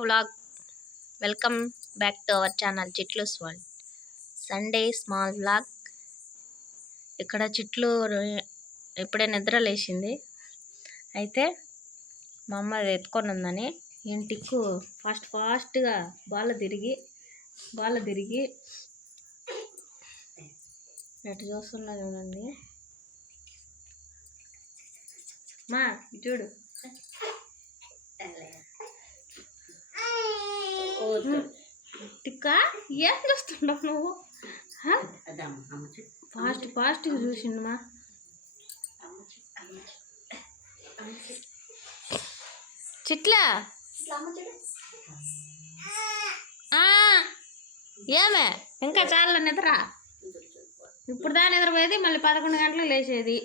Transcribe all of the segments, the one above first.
Vlog welcome back to our channel Chitlus world. Sunday small vlog. ఇక్కడ చిట్లు ఇప్పుడే నిద్ర లేచింది. అయితే మా అమ్మ ఎత్తుకొని ఉందని ఇంటికి ఫాస్ట్గా బాల తిరిగి ఎటు చూస్తున్నా చూడండి. మా చూడు టిక్క ఏం చూస్తుండవు నువ్వు? ఫాస్ట్గా చూసిండమా. చిట్లా ఏమే ఇంకా చాలా నిద్ర. ఇప్పుడు దాని నిద్రపోయేది, మళ్ళీ 11 గంటలకు లేచేది.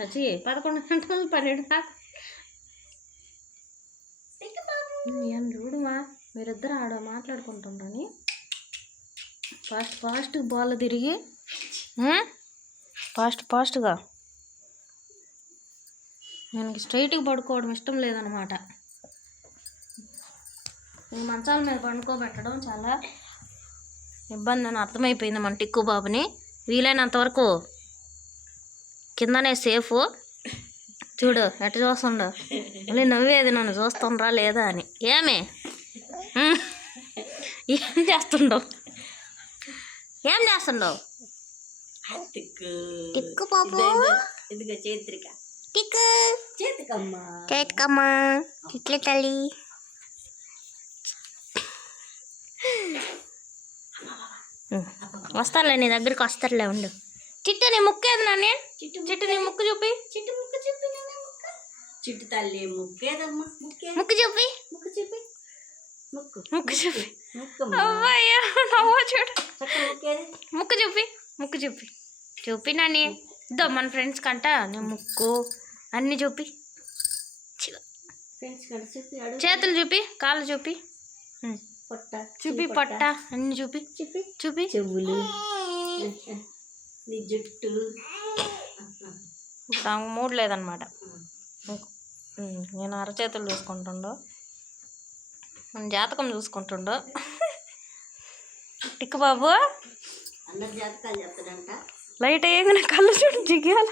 వచ్చి 11 గంటలు 12 దాకా. ఏం చూడుమా, మీరిద్దరు ఆడ మాట్లాడుకుంటుండ్రని ఫాస్ట్ బాల్ తిరిగి ఫాస్ట్గా నాకు స్ట్రైట్గా పడుకోవడం ఇష్టం లేదనమాట. ఈ మంచాల మీద పండుకోబెట్టడం చాలా ఇబ్బంది అని అర్థమైపోయింది మన టిక్కు బాబుని. వీలైనంతవరకు కిందనే సేఫ్. చూడు ఎట్ట చూస్తుండ, మళ్ళీ నవ్వేది నన్ను చూస్తుండ్రా లేదా అని. ఏమే ఏం చేస్తుండవు? టిక్కు బాబు, టిక్కు చేతికమ్మా టిక్లే తల్లి. వస్తారులే, నీ దగ్గరికి వస్తారులే, ఉండు. చిట్టు నీ ముక్కేది నానే, చిట్టు నీ ముక్కు చూపి. చిట్టు తల్లి ముక్కేదమ్మా, ముక్కు చూపి, ముక్కు చూపి. అవ్వయ్యా నవ్వు చూడు. ముక్కు చూపి నాని. ఇద్దో మన ఫ్రెండ్స్ కంట నీ ముక్కు అన్నీ చూపి. చేతులు చూపి, కాళ్ళు చూపి, పొట్ట అన్ని చూపి. చెవులు, నీ జుట్టు. మూడు లేదనమాట. నేను అరచేతులు చూసుకుంటుండో, మన జాతకం చూసుకుంటుండో. టిక్కు బాబు అందరు జాతకాలు చెప్తాడంట. లైట్ అయ్యాక కళ్ళు చూడు జిగ్గాల.